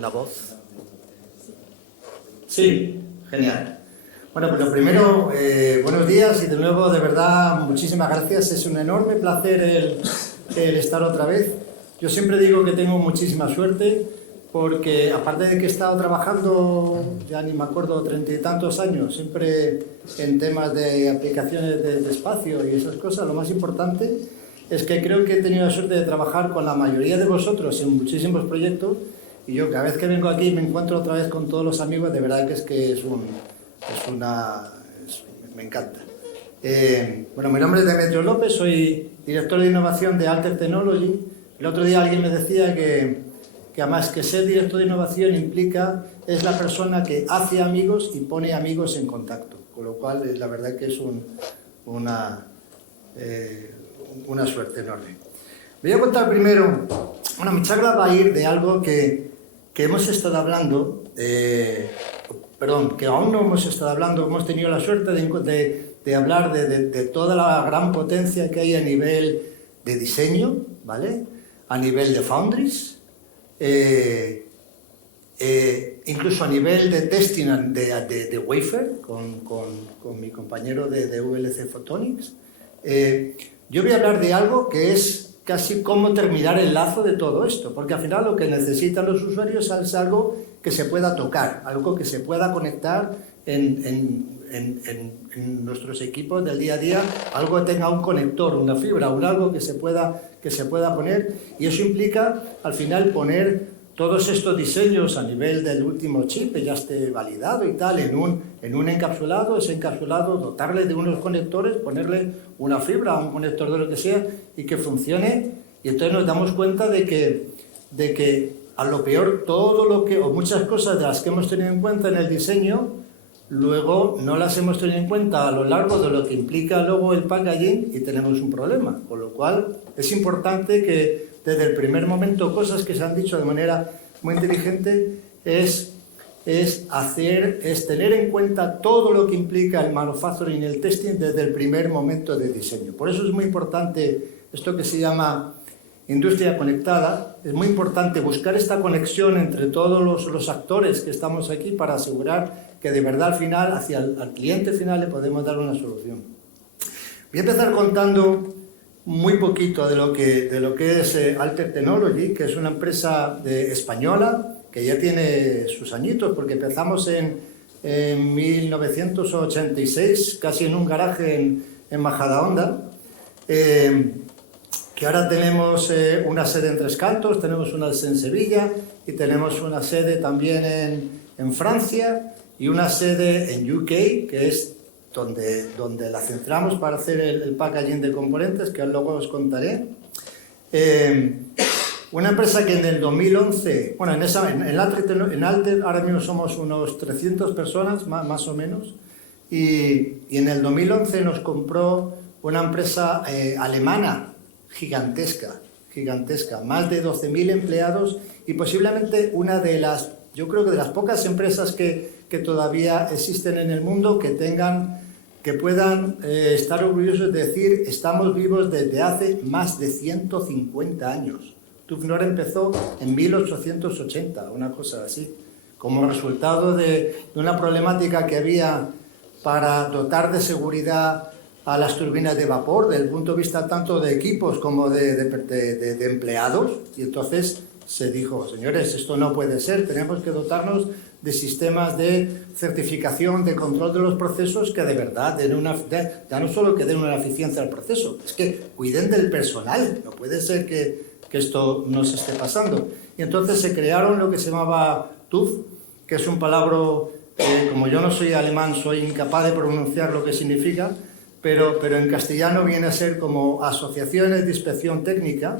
la voz. Sí, genial. Bueno, pues lo primero, buenos días y de nuevo, de verdad, muchísimas gracias. Es un enorme placer el estar otra vez. Yo siempre digo que tengo muchísima suerte porque, aparte de que he estado trabajando, ya ni me acuerdo, 30 y tantos años, siempre en temas de aplicaciones de espacio y esas cosas, lo más importante es que creo que he tenido la suerte de trabajar con la mayoría de vosotros en muchísimos proyectos y yo cada vez que vengo aquí me encuentro otra vez con todos los amigos, de verdad que me encanta. Bueno, mi nombre es Demetrio López, soy director de innovación de Alter Technology. El otro día alguien me decía que además que ser director de innovación es la persona que hace amigos y pone amigos en contacto, con lo cual la verdad que es una suerte enorme. Voy a contar primero, bueno, mi charla va a ir de algo que hemos estado hablando, que aún no hemos estado hablando, hemos tenido la suerte de hablar de toda la gran potencia que hay a nivel de diseño, ¿vale? A nivel de foundries, incluso a nivel de testing de wafer, con mi compañero de VLC Photonics. Yo voy a hablar de algo que es casi cómo terminar el lazo de todo esto, porque al final lo que necesitan los usuarios es algo que se pueda tocar, algo que se pueda conectar en nuestros equipos del día a día, algo que tenga un conector, una fibra, algo que se pueda poner, y eso implica al final poner todos estos diseños a nivel del último chip, que ya esté validado y tal, en un encapsulado, ese encapsulado dotarle de unos conectores, ponerle una fibra, un conector de lo que sea, y que funcione, y entonces nos damos cuenta de que a lo peor o muchas cosas de las que hemos tenido en cuenta en el diseño, luego no las hemos tenido en cuenta a lo largo de lo que implica luego el packaging y tenemos un problema, con lo cual es importante que desde el primer momento cosas que se han dicho de manera muy inteligente es tener en cuenta todo lo que implica el manufacturing y el testing desde el primer momento de diseño. Por eso es muy importante esto que se llama industria conectada. Es muy importante buscar esta conexión entre todos los actores que estamos aquí para asegurar que de verdad al final, al cliente final, le podemos dar una solución. Voy a empezar contando muy poquito de lo que es Alter Technology, que es una empresa española que ya tiene sus añitos, porque empezamos en 1986, casi en un garaje en Majadahonda, que ahora tenemos una sede en Tres Cantos, tenemos una sede en Sevilla y tenemos una sede también en Francia y una sede en UK, que es donde la centramos para hacer el packaging de componentes, que luego os contaré. Una empresa que en el 2011, bueno, en Alter ahora mismo somos unos 300 personas, más o menos, y en el 2011 nos compró una empresa alemana gigantesca, más de 12.000 empleados y posiblemente yo creo que de las pocas empresas que todavía existen en el mundo que puedan estar orgullosos de decir estamos vivos desde hace más de 150 años. Tufnor empezó en 1880, una cosa así, como resultado de una problemática que había para dotar de seguridad a las turbinas de vapor, desde el punto de vista tanto de equipos como de empleados, y entonces se dijo, señores, esto no puede ser, tenemos que dotarnos de sistemas de certificación, de control de los procesos que de verdad ya no solo que den una eficiencia al proceso, es que cuiden del personal, no puede ser que esto nos esté pasando. Y entonces se crearon lo que se llamaba TÜV, que es un palabra, como yo no soy alemán, soy incapaz de pronunciar lo que significa, pero en castellano viene a ser como asociaciones de inspección técnica.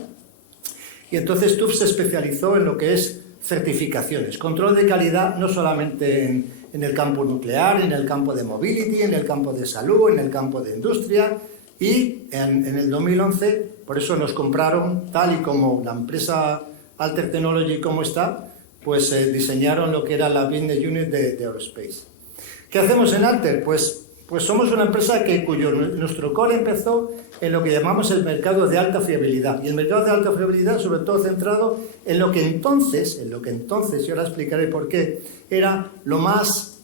Y entonces TÜV se especializó en lo que es certificaciones, control de calidad, no solamente en el campo nuclear, en el campo de mobility, en el campo de salud, en el campo de industria, y en el 2011, por eso nos compraron, tal y como la empresa Alter Technology como está, pues diseñaron lo que era la Business Unit de Aerospace. ¿Qué hacemos en Alter? Pues somos una empresa nuestro core empezó en lo que llamamos el mercado de alta fiabilidad. Y el mercado de alta fiabilidad, sobre todo centrado en lo que entonces, y ahora explicaré por qué, era lo más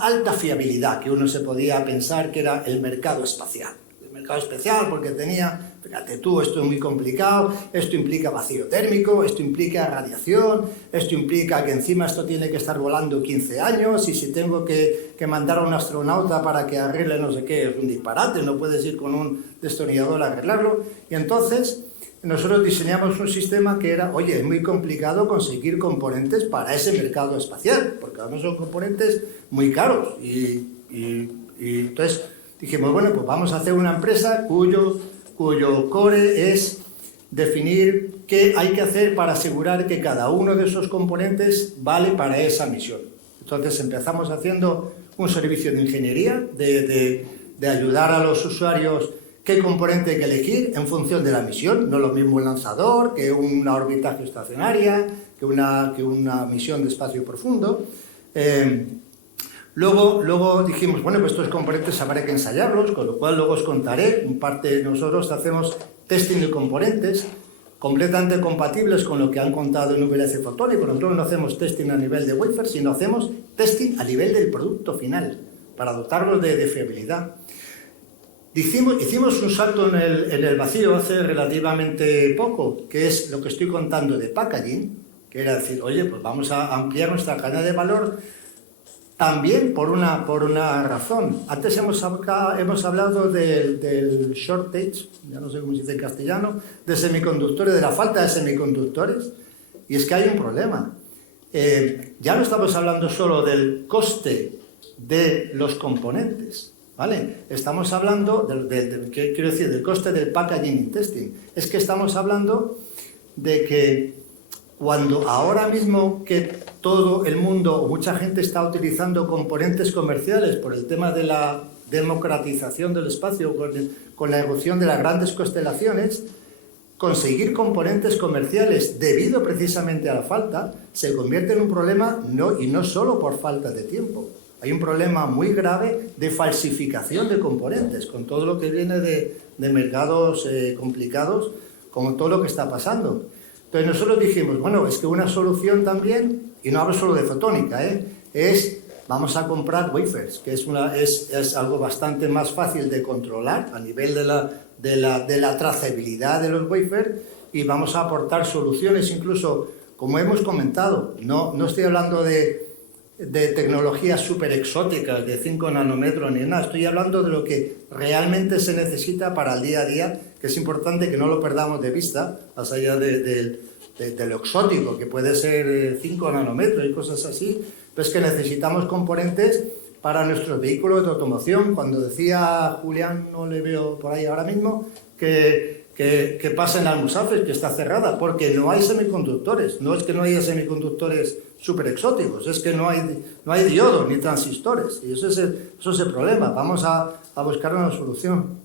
alta fiabilidad que uno se podía pensar que era el mercado espacial. El mercado espacial porque tenía... Fíjate tú, esto es muy complicado, esto implica vacío térmico, esto implica radiación, esto implica que encima esto tiene que estar volando 15 años y si tengo que mandar a un astronauta para que arregle no sé qué, es un disparate, no puedes ir con un destornillador a arreglarlo. Y entonces nosotros diseñamos un sistema que era, oye, es muy complicado conseguir componentes para ese mercado espacial, porque además son componentes muy caros. Y entonces dijimos, bueno, pues vamos a hacer una empresa cuyo core es definir qué hay que hacer para asegurar que cada uno de esos componentes vale para esa misión. Entonces empezamos haciendo un servicio de ingeniería, de ayudar a los usuarios qué componente hay que elegir en función de la misión. No es lo mismo un lanzador que una órbita geoestacionaria, que una misión de espacio profundo. Luego dijimos, bueno, pues estos componentes habrá que ensayarlos, con lo cual luego os contaré. En parte nosotros hacemos testing de componentes completamente compatibles con lo que han contado en VLC Fotónico. Nosotros no hacemos testing a nivel de wafer, sino hacemos testing a nivel del producto final, para dotarlos de fiabilidad. Hicimos un salto en el vacío hace relativamente poco, que es lo que estoy contando de packaging, que era decir, oye, pues vamos a ampliar nuestra cadena de valor. También por una razón. Antes hemos hablado del shortage, ya no sé cómo se dice en castellano, de semiconductores, de la falta de semiconductores, y es que hay un problema. Ya no estamos hablando solo del coste de los componentes, ¿vale? Estamos hablando, quiero decir, del coste del packaging and testing. Es que estamos hablando de que cuando ahora mismo que todo el mundo o mucha gente está utilizando componentes comerciales por el tema de la democratización del espacio, con la erupción de las grandes constelaciones, conseguir componentes comerciales debido precisamente a la falta se convierte en un problema y no solo por falta de tiempo. Hay un problema muy grave de falsificación de componentes, con todo lo que viene de mercados complicados, como todo lo que está pasando. Entonces nosotros dijimos, bueno, es que una solución también, y no hablo solo de fotónica, es vamos a comprar wafers, que es algo bastante más fácil de controlar a nivel de la trazabilidad de los wafers, y vamos a aportar soluciones incluso, como hemos comentado, no estoy hablando de tecnologías súper exóticas, de 5 nanómetros ni nada, estoy hablando de lo que realmente se necesita para el día a día, que es importante que no lo perdamos de vista, más allá de lo exótico, que puede ser 5 nanómetros y cosas así, pues que necesitamos componentes para nuestros vehículos de automoción. Cuando decía Julián, no le veo por ahí ahora mismo, que pasa en Almusafes, que está cerrada, porque no hay semiconductores. No es que no haya semiconductores súper exóticos, es que no hay diodos ni transistores, y eso es el problema. Vamos a buscar una solución.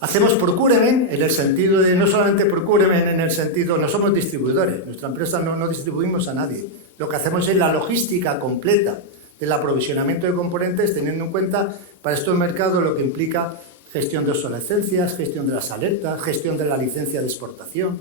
Hacemos procurement en el sentido de, no solamente procurement en el sentido, no somos distribuidores, nuestra empresa no distribuimos a nadie. Lo que hacemos es la logística completa del aprovisionamiento de componentes, teniendo en cuenta para estos mercados lo que implica gestión de obsolescencias, gestión de las alertas, gestión de la licencia de exportación.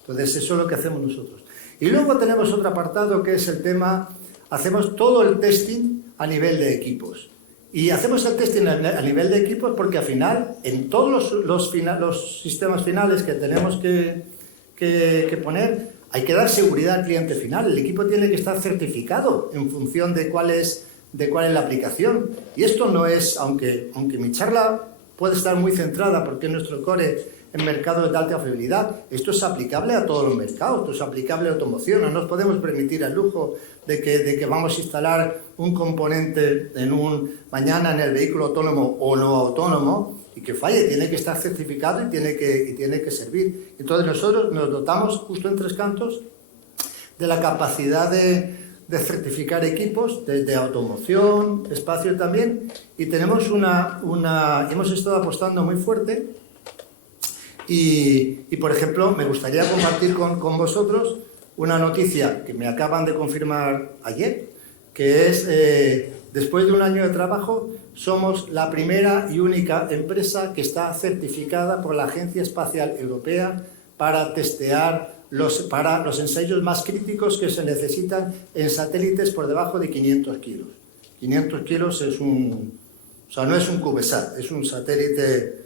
Entonces eso es lo que hacemos nosotros. Y luego tenemos otro apartado que es el tema, hacemos todo el testing a nivel de equipos. Y hacemos el testing a nivel de equipos porque al final, en todos los sistemas finales que tenemos que poner, hay que dar seguridad al cliente final. El equipo tiene que estar certificado en función de cuál es la aplicación. Y esto no es, aunque mi charla puede estar muy centrada porque es nuestro core en mercados de alta fiabilidad, esto es aplicable a todos los mercados, esto es aplicable a automoción. No nos podemos permitir el lujo de que vamos a instalar un componente mañana en el vehículo autónomo o no autónomo y que falle, tiene que estar certificado y tiene que servir. Entonces nosotros nos dotamos justo en Tres Cantos de la capacidad de certificar equipos de automoción, espacio también, y tenemos hemos estado apostando muy fuerte. Y, por ejemplo, me gustaría compartir con vosotros una noticia que me acaban de confirmar ayer, que es después de un año de trabajo, somos la primera y única empresa que está certificada por la Agencia Espacial Europea para testear para los ensayos más críticos que se necesitan en satélites por debajo de 500 kilos. 500 kilos es no es un CubeSat, es un satélite,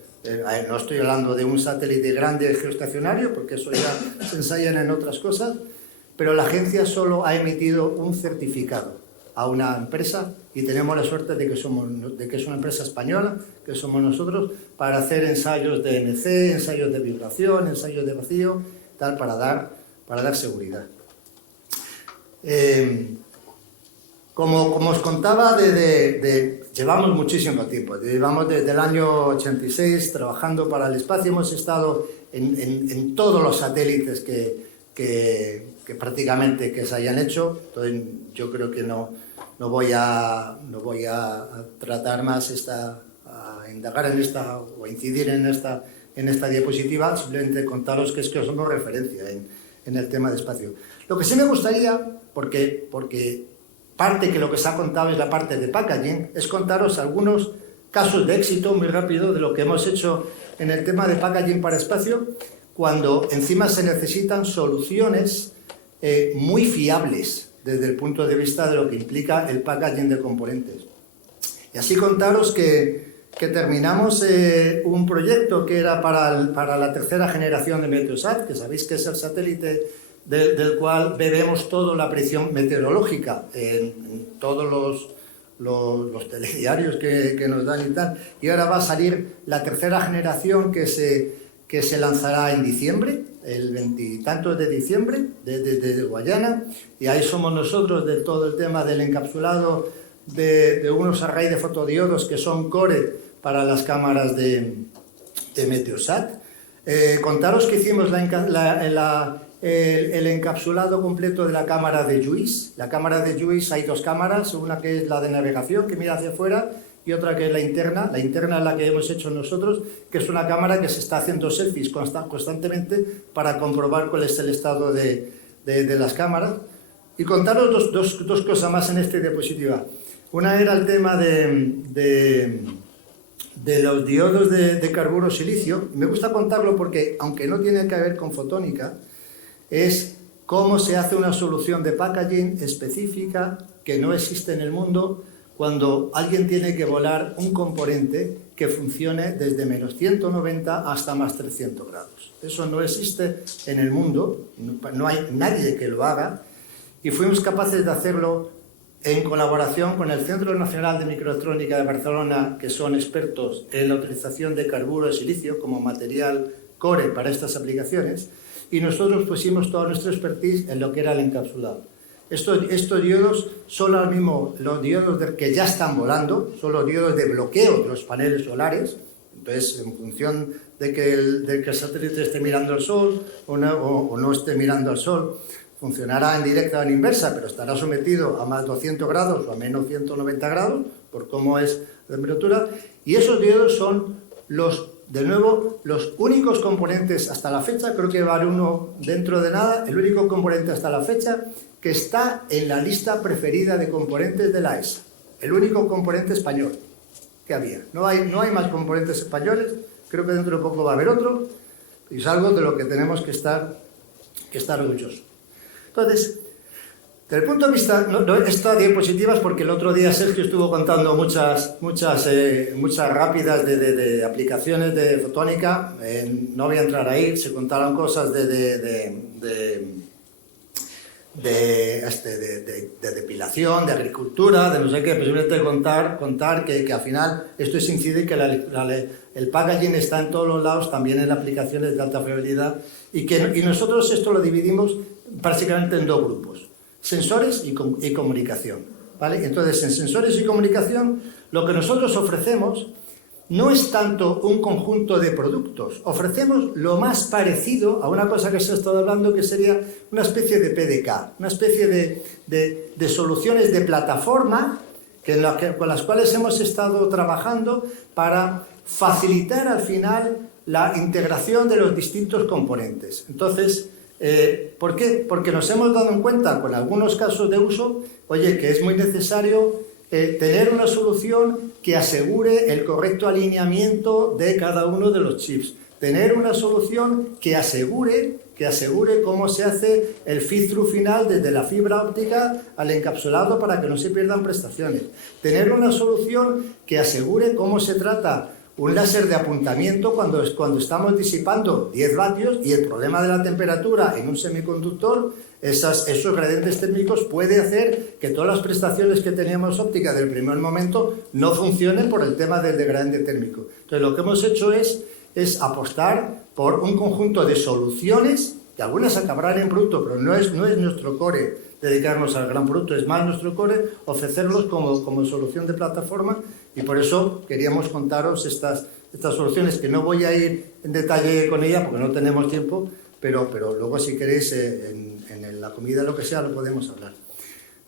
no estoy hablando de un satélite grande geoestacionario, porque eso ya se ensayan en otras cosas, pero la agencia solo ha emitido un certificado a una empresa y tenemos la suerte de que es una empresa española, que somos nosotros, para hacer ensayos de EMC, ensayos de vibración, ensayos de vacío, tal, para dar seguridad. Como os contaba, llevamos muchísimo tiempo, llevamos desde el año 86 trabajando para el espacio, hemos estado en todos los satélites que prácticamente que se hayan hecho. Entonces, yo creo que no voy a tratar más a indagar en esta o a incidir en esta diapositiva, simplemente contaros que somos referencia en el tema de espacio. Lo que sí me gustaría, porque parte que lo que se ha contado es la parte de packaging, es contaros algunos casos de éxito muy rápido de lo que hemos hecho en el tema de packaging para espacio, cuando encima se necesitan soluciones muy fiables desde el punto de vista de lo que implica el packaging de componentes. Y así contaros que terminamos un proyecto que era para la tercera generación de Meteosat, que sabéis que es el satélite del cual bebemos toda la presión meteorológica en todos los telediarios que nos dan y tal. Y ahora va a salir la tercera generación que se lanzará en diciembre, el 20 y tantos de diciembre, desde Guayana, y ahí somos nosotros de todo el tema del encapsulado de unos arrays de fotodiodos que son core para las cámaras de Meteosat. Contaros que hicimos el encapsulado completo de la cámara de JUICE. La cámara de JUICE hay dos cámaras, una que es la de navegación, que mira hacia afuera, y otra que es la interna. La interna es la que hemos hecho nosotros, que es una cámara que se está haciendo selfies constantemente para comprobar cuál es el estado de las cámaras. Y contaros dos cosas más en esta diapositiva. Una era el tema de los diodos de carburo silicio. Me gusta contarlo porque, aunque no tiene que ver con fotónica, es cómo se hace una solución de packaging específica que no existe en el mundo cuando alguien tiene que volar un componente que funcione desde menos 190 hasta más 300 grados. Eso no existe en el mundo, no hay nadie que lo haga, y fuimos capaces de hacerlo en colaboración con el Centro Nacional de Microelectrónica de Barcelona, que son expertos en la utilización de carburo de silicio como material core para estas aplicaciones, y nosotros pusimos toda nuestra expertise en lo que era el encapsulado. Estos diodos son ahora mismo los diodos que ya están volando, son los diodos de bloqueo de los paneles solares. Entonces, en función de que el satélite esté mirando al Sol o no esté mirando al Sol, funcionará en directa o en inversa, pero estará sometido a más 200 grados o a menos 190 grados, por cómo es la temperatura. Y esos diodos son de nuevo, los únicos componentes hasta la fecha, creo que va a haber uno dentro de nada, el único componente hasta la fecha que está en la lista preferida de componentes de la ESA. El único componente español que había. No hay más componentes españoles, creo que dentro de poco va a haber otro, y es algo de lo que tenemos que estar orgullosos. Entonces, desde el punto de vista, esta diapositiva es porque el otro día Sergio estuvo contando muchas rápidas de aplicaciones de fotónica. No voy a entrar ahí, se contaron cosas de depilación, de agricultura, de no sé qué, pero simplemente contar que al final esto es incidir que el packaging está en todos los lados, también en aplicaciones de alta fiabilidad, y nosotros esto lo dividimos básicamente en dos grupos: sensores y comunicación, ¿vale? Entonces, en sensores y comunicación, lo que nosotros ofrecemos no es tanto un conjunto de productos, ofrecemos lo más parecido a una cosa que se ha estado hablando, que sería una especie de PDK, una especie de soluciones de plataforma con las cuales hemos estado trabajando para facilitar al final la integración de los distintos componentes. Entonces, ¿por qué? Porque nos hemos dado en cuenta con algunos casos de uso, oye, que es muy necesario tener una solución que asegure el correcto alineamiento de cada uno de los chips. Tener una solución que asegure cómo se hace el feed-through final desde la fibra óptica al encapsulado para que no se pierdan prestaciones. Tener una solución que asegure cómo se trata un láser de apuntamiento cuando estamos disipando 10 vatios y el problema de la temperatura en un semiconductor, esos gradientes térmicos puede hacer que todas las prestaciones que teníamos ópticas del primer momento no funcionen por el tema del degradante térmico. Entonces lo que hemos hecho es apostar por un conjunto de soluciones, que algunas acabarán en producto, pero no es nuestro core dedicarnos al gran producto, es más nuestro core ofrecerlos como solución de plataforma, y por eso queríamos contaros estas soluciones, que no voy a ir en detalle con ellas porque no tenemos tiempo, pero luego si queréis en la comida lo que sea lo podemos hablar.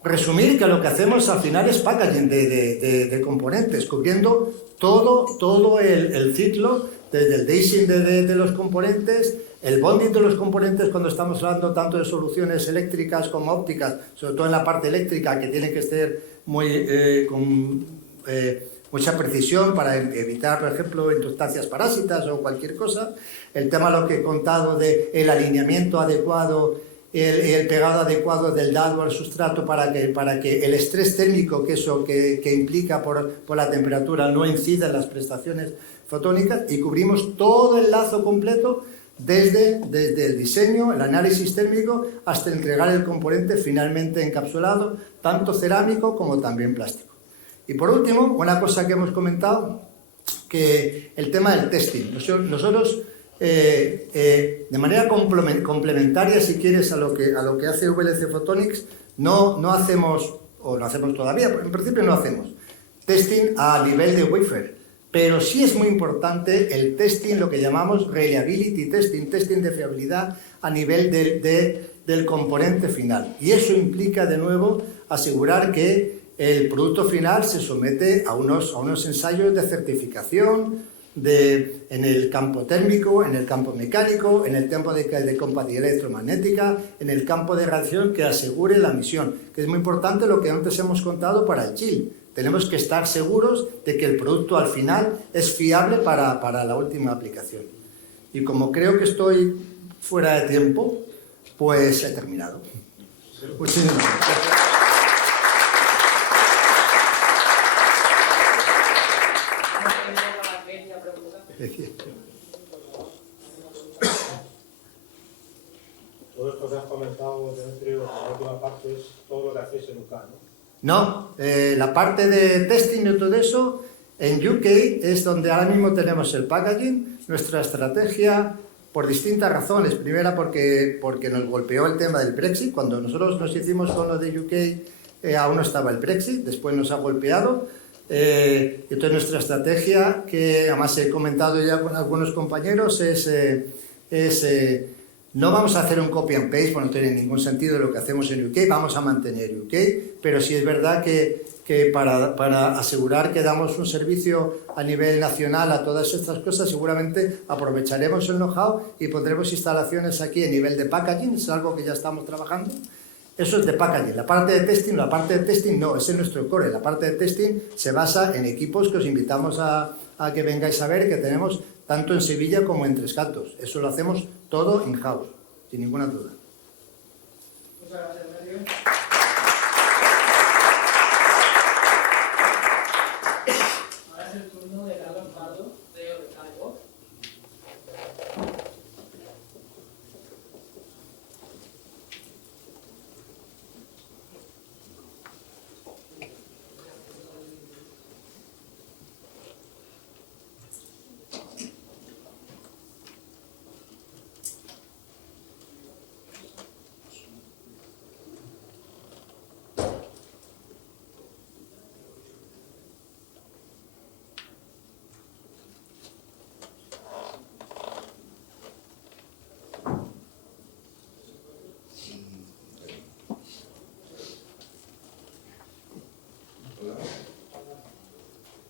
Resumir que lo que hacemos al final es packaging de componentes, cubriendo todo el ciclo, desde el dicing de los componentes, el bonding de los componentes cuando estamos hablando tanto de soluciones eléctricas como ópticas, sobre todo en la parte eléctrica, que tiene que ser con mucha precisión para evitar, por ejemplo, inductancias parásitas o cualquier cosa. El tema, lo que he contado, del alineamiento adecuado, el pegado adecuado del dado al sustrato para que el estrés térmico que implica por la temperatura no incida en las prestaciones fotónicas, y cubrimos todo el lazo completo desde el diseño, el análisis térmico, hasta entregar el componente finalmente encapsulado, tanto cerámico como también plástico. Y por último, una cosa que hemos comentado, que el tema del testing. Nosotros de manera complementaria, si quieres, a lo que hace VLC Photonics, no hacemos, o no hacemos todavía, en principio no hacemos testing a nivel de wafer, pero sí es muy importante el testing, lo que llamamos reliability testing de fiabilidad a nivel del componente final, y eso implica de nuevo asegurar que el producto final se somete a unos ensayos de certificación en el campo térmico, en el campo mecánico, en el campo de compatibilidad electromagnética, en el campo de radiación, que asegure la misión, que es muy importante lo que antes hemos contado para el chill. Tenemos que estar seguros de que el producto al final es fiable para la última aplicación. Y como creo que estoy fuera de tiempo, pues he terminado. Muchísimas gracias. Todo esto que has comentado, Demetrio, la última parte es todo lo que hacéis en UK, ¿no? No, la parte de testing y todo eso, en UK es donde ahora mismo tenemos el packaging. Nuestra estrategia, por distintas razones. Primera, porque nos golpeó el tema del Brexit. Cuando nosotros nos hicimos con lo de UK, aún no estaba el Brexit, después nos ha golpeado. Entonces nuestra estrategia, que además he comentado ya con algunos compañeros, no vamos a hacer un copy and paste, porque no tiene ningún sentido lo que hacemos en UK, vamos a mantener UK, pero sí es verdad que para asegurar que damos un servicio a nivel nacional a todas estas cosas, seguramente aprovecharemos el know-how y pondremos instalaciones aquí a nivel de packaging, es algo que ya estamos trabajando. Eso es de packaging. La parte de testing no, ese es nuestro core. La parte de testing se basa en equipos que os invitamos a que vengáis a ver, que tenemos tanto en Sevilla como en Tres Cantos. Eso lo hacemos todo in-house, sin ninguna duda. Muchas gracias, Mario. Ahora es el turno de Carlos Pardo, CEO de Calvo.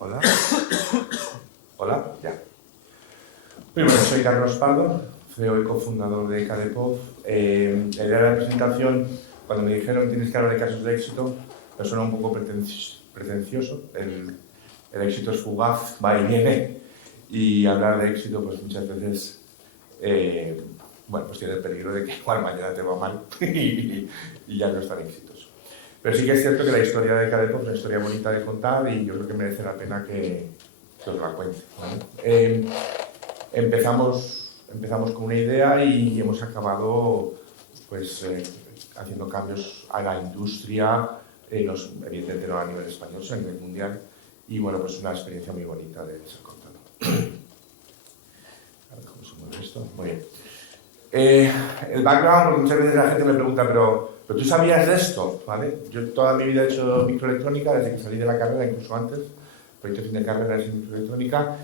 Hola. Hola, ya. Bueno, soy Carlos Pardo, CEO y cofundador de Cadepov. La idea de la presentación, cuando me dijeron tienes que hablar de casos de éxito, me suena un poco pretencioso, el éxito es fugaz, va y viene, y hablar de éxito pues muchas veces bueno, pues tiene el peligro de que igual mañana te va mal y ya no es tan exitoso. Pero sí que es cierto que la historia de KDE es una historia bonita de contar y yo creo que merece la pena que os la cuente, ¿vale? Empezamos con una idea y hemos acabado pues, haciendo cambios a la industria, evidentemente no a nivel español, sino a nivel mundial, y bueno, pues una experiencia muy bonita de ser contado. A ver cómo se mueve esto. Muy bien. El background, porque muchas veces la gente me pregunta, pero ¿tú sabías de esto? ¿Vale? Yo toda mi vida he hecho microelectrónica, desde que salí de la carrera, incluso antes, proyecto de fin de carrera es en microelectrónica.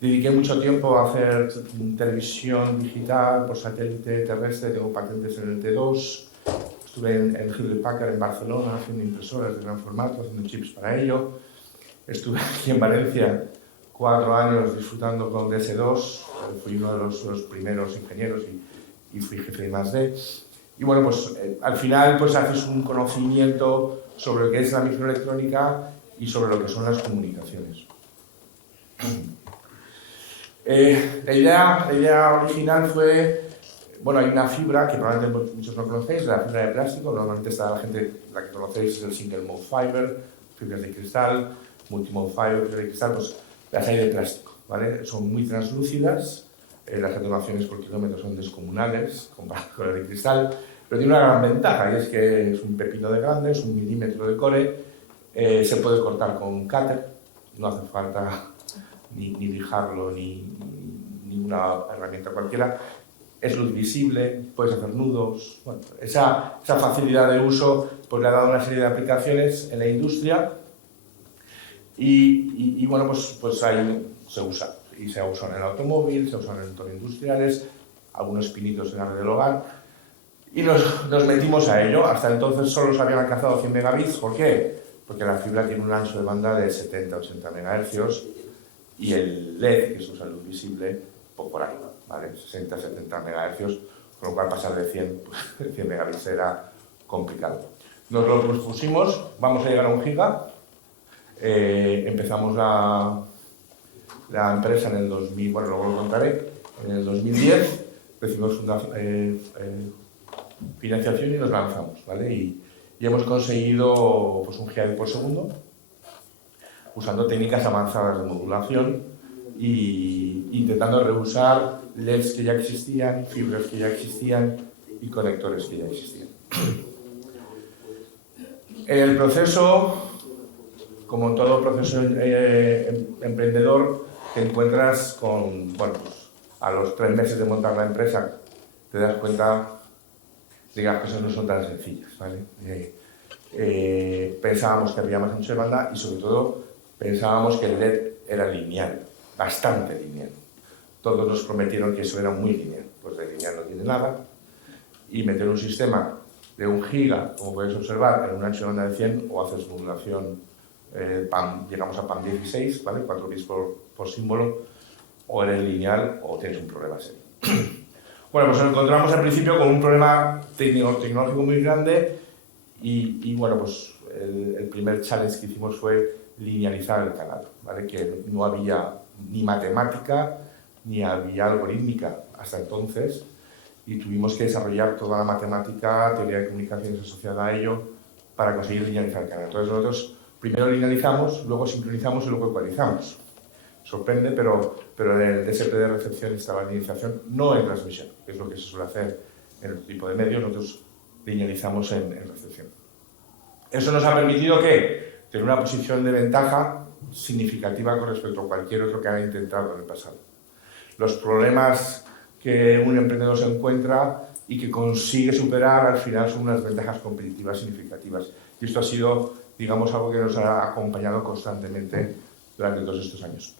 Dediqué mucho tiempo a hacer televisión digital por satélite terrestre, tengo patentes en el T2. Estuve en Hewlett Packard en Barcelona haciendo impresoras de gran formato, haciendo chips para ello. Estuve aquí en Valencia 4 años disfrutando con DS2, fui uno de los primeros ingenieros y fui jefe de I+D. Y bueno, pues al final pues haces un conocimiento sobre lo que es la microelectrónica y sobre lo que son las comunicaciones. La idea original fue, bueno, hay una fibra que probablemente muchos no conocéis, la fibra de plástico. Normalmente está la gente, la que conocéis es el single mode fiber, fibras de cristal, multimode fiber, fibras de cristal, pues las hay de plástico, ¿vale? Son muy translúcidas, las atenuaciones por kilómetro son descomunales comparadas con las de cristal, pero tiene una gran ventaja y es que es un pepino de grande, es 1 milímetro de core, se puede cortar con un cúter, no hace falta ni lijarlo ni una herramienta cualquiera, es luz visible, puedes hacer nudos. Bueno, esa facilidad de uso pues, le ha dado una serie de aplicaciones en la industria y bueno, pues ahí se usa. Y se usa en el automóvil, se usa en entornos industriales, algunos pinitos en la red del hogar. Y nos metimos a ello. Hasta entonces solo se habían alcanzado 100 megabits. ¿Por qué? Porque la fibra tiene un ancho de banda de 70-80 megahercios y el LED, que es usa luz visible, por ahí, ¿vale? 60-70 megahercios, con lo cual pasar de 100 megabits era complicado. Nos lo propusimos, vamos a llegar a 1 giga. Empezamos la empresa en el 2000, bueno, luego lo contaré, en el 2010, recibimos financiación y nos lanzamos, ¿vale? Y hemos conseguido pues, 1 gigabit por segundo, usando técnicas avanzadas de modulación e intentando reusar LEDs que ya existían, fibras que ya existían y conectores que ya existían. En el proceso, como en todo proceso emprendedor, te encuentras con, bueno, pues, a los 3 meses de montar la empresa, te das cuenta de que las cosas no son tan sencillas, ¿vale? Pensábamos que había más ancho de banda y sobre todo pensábamos que el LED era lineal, bastante lineal. Todos nos prometieron que eso era muy lineal, pues de lineal no tiene nada. Y meter un sistema de 1 giga, como podéis observar, en un ancho de banda de 100, o haces modulación, llegamos a PAM 16, ¿vale? 4 bits por símbolo, o eres lineal o tienes un problema serio. Bueno, pues nos encontramos al principio con un problema tecnológico muy grande y bueno, pues el primer challenge que hicimos fue linealizar el canal, ¿vale? Que no había ni matemática ni había algorítmica hasta entonces y tuvimos que desarrollar toda la matemática, teoría de comunicaciones asociada a ello para conseguir linealizar el canal. Entonces nosotros primero linealizamos, luego sincronizamos y luego ecualizamos. Sorprende, pero en el DSP de recepción está la linealización, no en transmisión, que es lo que se suele hacer en otro tipo de medios, nosotros linealizamos en recepción. Eso nos ha permitido que tener una posición de ventaja significativa con respecto a cualquier otro que haya intentado en el pasado. Los problemas que un emprendedor se encuentra y que consigue superar al final son unas ventajas competitivas significativas. Y esto ha sido, digamos, algo que nos ha acompañado constantemente durante todos estos años.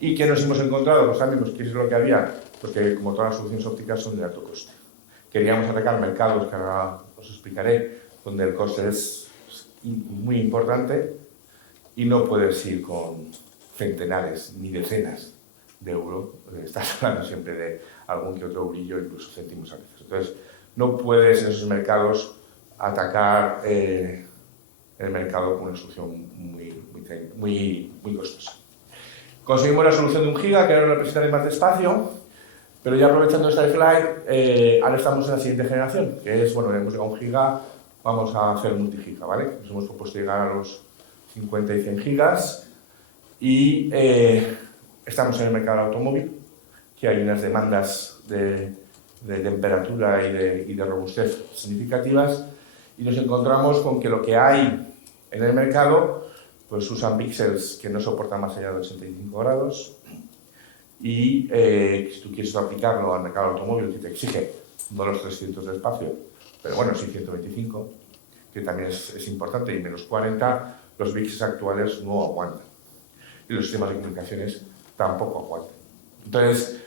¿Y qué nos hemos encontrado? Pues también, pues, ¿qué es lo que había? Pues que, como todas las soluciones ópticas, son de alto coste. Queríamos atacar mercados, que ahora os explicaré, donde el coste es muy importante y no puedes ir con centenares ni decenas de euros. Estás hablando siempre de algún que otro brillo, incluso céntimos a veces. Entonces, no puedes en esos mercados atacar el mercado con una solución muy costosa. Conseguimos la solución de 1 giga, que ahora lo presentaré más despacio, pero ya aprovechando esta slide, ahora estamos en la siguiente generación, que es, bueno, hemos llegado a 1 giga, vamos a hacer multigiga, ¿vale? Nos hemos propuesto llegar a los 50 y 100 gigas y estamos en el mercado del automóvil, que hay unas demandas de temperatura y de robustez significativas, y nos encontramos con que lo que hay en el mercado pues usan píxeles que no soportan más allá de 85 grados y si tú quieres aplicarlo al mercado del automóvil, que te exige no los 300 de espacio, pero bueno, sí 125, que también es importante, y menos 40, los píxeles actuales no aguantan. Y los sistemas de comunicaciones tampoco aguantan. Entonces,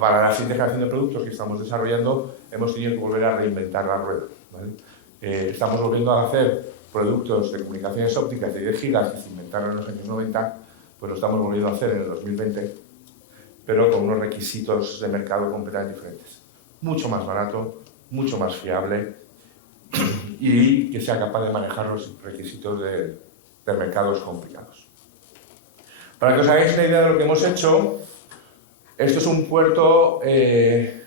para la siguiente generación de productos que estamos desarrollando, hemos tenido que volver a reinventar la rueda, ¿vale? Estamos volviendo a hacer productos de comunicaciones ópticas de 10 gigas que se inventaron en los años 90, pues lo estamos volviendo a hacer en el 2020, pero con unos requisitos de mercado completamente diferentes. Mucho más barato, mucho más fiable y que sea capaz de manejar los requisitos de mercados complicados. Para que os hagáis una idea de lo que hemos hecho, esto es un puerto de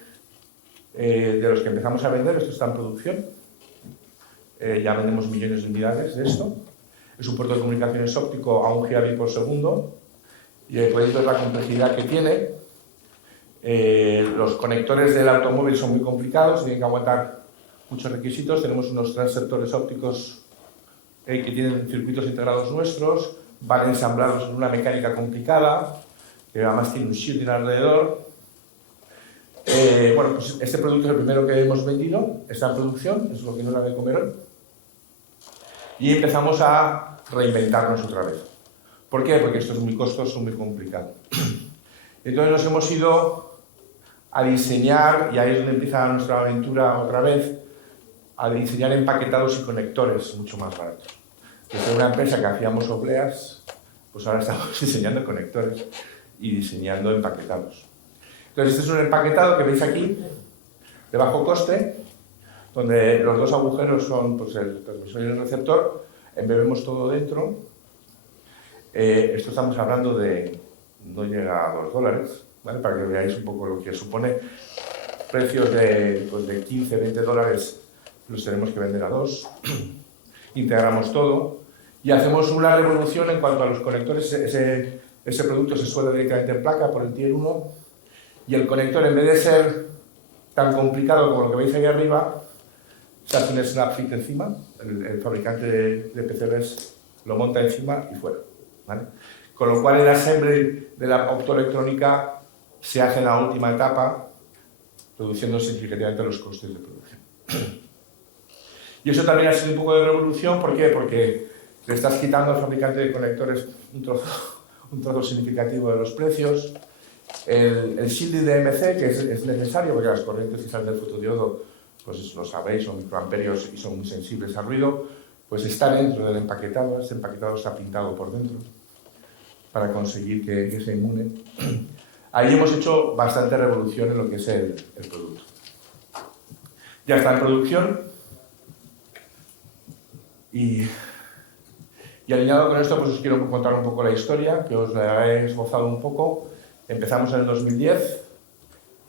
los que empezamos a vender, esto está en producción. Ya vendemos millones de unidades de esto. Es un puerto de comunicaciones óptico a 1 gigabit por segundo y el proyecto es la complejidad que tiene. Los conectores del automóvil son muy complicados, tienen que aguantar muchos requisitos. Tenemos unos transceptores ópticos que tienen circuitos integrados nuestros, van ensamblados en una mecánica complicada, que además tiene un shielding alrededor. Bueno, pues este producto es el primero que hemos vendido, está en producción, es lo que nos da de comer hoy. Y empezamos a reinventarnos otra vez. ¿Por qué? Porque esto es muy costoso, muy complicado. Entonces nos hemos ido a diseñar, y ahí es donde empieza nuestra aventura otra vez, a diseñar empaquetados y conectores mucho más baratos. Desde una empresa que hacíamos obleas, pues ahora estamos diseñando conectores y diseñando empaquetados. Entonces este es un empaquetado que veis aquí, de bajo coste, donde los dos agujeros son pues, el transmisor y el receptor, embebemos todo dentro. Esto estamos hablando de, no llega a $2, ¿vale? Para que veáis un poco lo que supone. Precios de 15, $20 los tenemos que vender a 2. Integramos todo y hacemos una revolución en cuanto a los conectores. Ese producto se suele directamente en placa por el Tier 1 y el conector, en vez de ser tan complicado como lo que veis ahí arriba, se hace un snap fit encima, el fabricante de PCBs lo monta encima y fuera, ¿vale? Con lo cual el assembly de la optoelectrónica se hace en la última etapa, reduciendo significativamente los costes de producción. Y eso también ha sido un poco de revolución. ¿Por qué? Porque le estás quitando al fabricante de conectores un trozo significativo de los precios. El shielding de MC, que es necesario porque las corrientes que salen del fotodiodo, pues lo sabéis, son microamperios y son muy sensibles al ruido, pues está dentro del empaquetado. Este empaquetado está pintado por dentro para conseguir que sea inmune. Ahí hemos hecho bastante revolución en lo que es el producto. Ya está en producción y alineado con esto, pues os quiero contar un poco la historia, que os la he esbozado un poco. Empezamos en el 2010,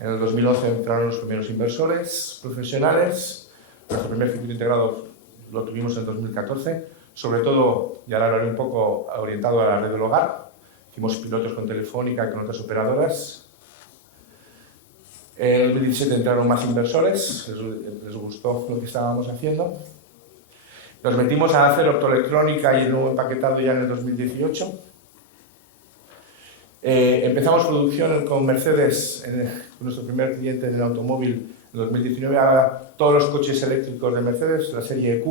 en el 2011 entraron los primeros inversores profesionales, nuestro primer circuito integrado lo tuvimos en 2014, sobre todo, ya lo hablaré un poco, orientado a la red del hogar. Hicimos pilotos con Telefónica y con otras operadoras. En el 2017 entraron más inversores, les gustó lo que estábamos haciendo. Nos metimos a hacer optoelectrónica y el nuevo empaquetado ya en el 2018. Empezamos producción con Mercedes, con nuestro primer cliente en el automóvil en 2019. Ahora todos los coches eléctricos de Mercedes, la serie EQ,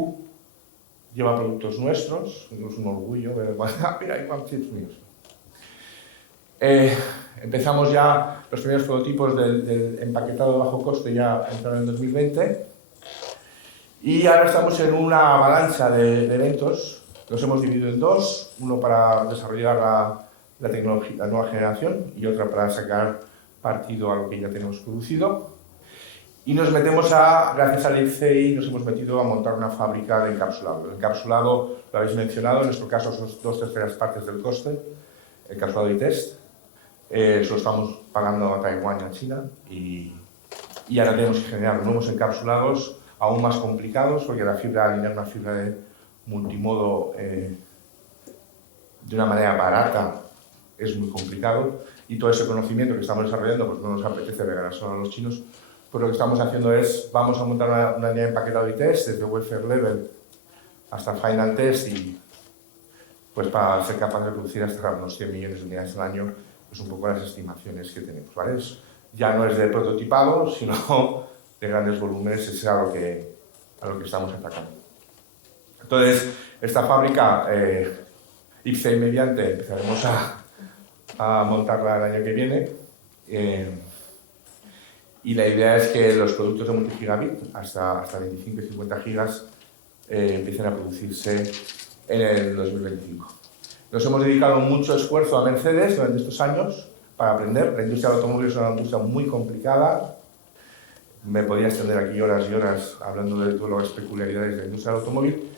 lleva productos nuestros. Es un orgullo ver, mira, hay chips míos. Empezamos ya los primeros prototipos del empaquetado de bajo coste, ya entraron en 2020. Y ahora estamos en una avalancha de eventos. Los hemos dividido en dos, uno para desarrollar la tecnología, la nueva generación, y otra para sacar partido a lo que ya tenemos producido. Y nos metemos gracias al IFCEI, nos hemos metido a montar una fábrica de encapsulado. El encapsulado, lo habéis mencionado, en nuestro caso son 2/3 partes del coste, el encapsulado y test. Eso lo estamos pagando a Taiwán y a China y ahora tenemos que generar nuevos encapsulados aún más complicados, porque alinear una fibra de multimodo de una manera barata es muy complicado, y todo ese conocimiento que estamos desarrollando pues no nos apetece regalar solo a los chinos. Pues lo que estamos haciendo es, vamos a montar una línea de empaquetado y test, desde welfare level hasta final test, y pues para ser capaz de producir hasta unos 100 millones de unidades al año, pues un poco las estimaciones que tenemos, ¿vale? Ya no es de prototipado, sino de grandes volúmenes, es a lo que estamos atacando. Entonces, esta fábrica, IFCEI mediante, empezaremos a montarla el año que viene, y la idea es que los productos de multigigabit, hasta 25 y 50 gigas, empiecen a producirse en el 2025. Nos hemos dedicado mucho esfuerzo a Mercedes durante estos años para aprender. La industria del automóvil es una industria muy complicada. Me podría extender aquí horas y horas hablando de todas las peculiaridades de la industria del automóvil,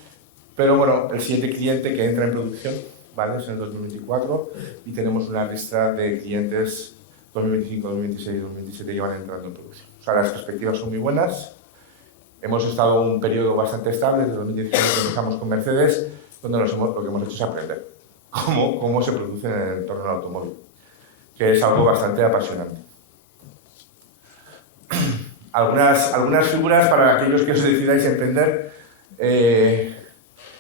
pero bueno, el siguiente cliente que entra en producción, ¿vale?, es en el 2024, y tenemos una lista de clientes 2025, 2026 2027 que van entrando en producción. O sea, las perspectivas son muy buenas. Hemos estado un periodo bastante estable, desde 2019 que empezamos con Mercedes, donde lo que hemos hecho es aprender cómo se produce en el entorno del automóvil, que es algo bastante apasionante. Algunas figuras para aquellos que os decidáis emprender.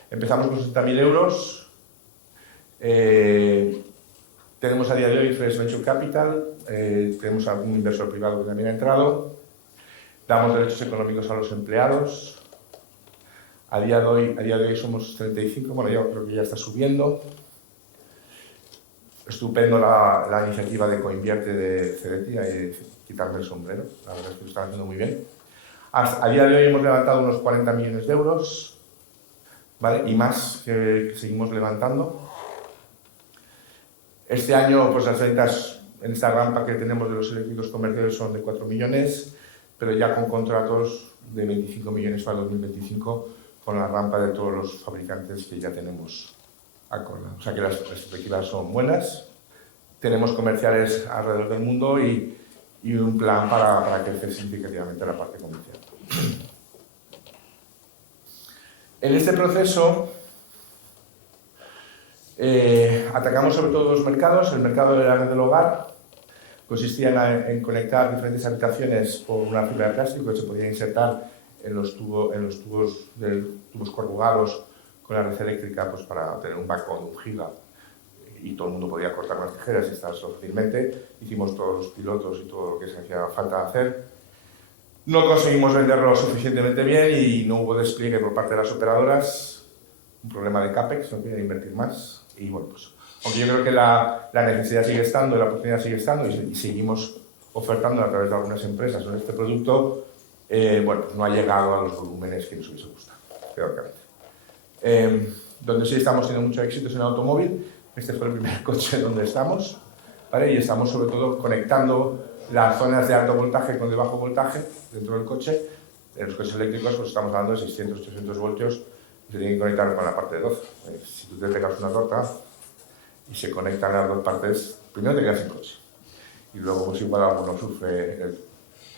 Empezamos con 60.000 euros. Tenemos a día de hoy Fresh Venture Capital, tenemos algún inversor privado que también ha entrado, damos derechos económicos a los empleados. A día de hoy somos 35, bueno, yo creo que ya está subiendo. Estupendo la iniciativa de Coinvierte de Cedetti, quitarme el sombrero, la verdad es que lo están haciendo muy bien. A día de hoy hemos levantado unos 40 millones de euros, ¿vale?, y más que seguimos levantando. Este año, pues las ventas en esta rampa que tenemos de los eléctricos comerciales son de 4 millones, pero ya con contratos de 25 millones para 2025, con la rampa de todos los fabricantes que ya tenemos acordados. O sea que las perspectivas son buenas. Tenemos comerciales alrededor del mundo y un plan para crecer significativamente la parte comercial. En este proceso atacamos sobre todo dos mercados. El mercado de la red del hogar consistía en conectar diferentes habitaciones por una fibra de plástico que se podía insertar en los tubos corrugados con la red eléctrica, pues para tener un backbone de 1 giga, y todo el mundo podía cortar las tijeras y instalarlo fácilmente. Hicimos todos los pilotos y todo lo que se hacía falta hacer. No conseguimos venderlo suficientemente bien y no hubo despliegue por parte de las operadoras. Un problema de CAPEX, no quieren invertir más. Y bueno, pues, aunque yo creo que la necesidad sigue estando, la oportunidad sigue estando, y seguimos ofertando a través de algunas empresas en este producto, bueno, pues no ha llegado a los volúmenes que nos hubiese gustado, teóricamente. Donde sí estamos teniendo mucho éxito es en el automóvil. Este fue el primer coche donde estamos, ¿vale? Y estamos sobre todo conectando las zonas de alto voltaje con de bajo voltaje dentro del coche. En los coches eléctricos pues estamos hablando de 600-800 voltios, y se tienen que conectar con la parte de 12. Si tú te pegas una torta y se conectan las dos partes, primero te quedas sin coche, y luego pues igual alguno sufre de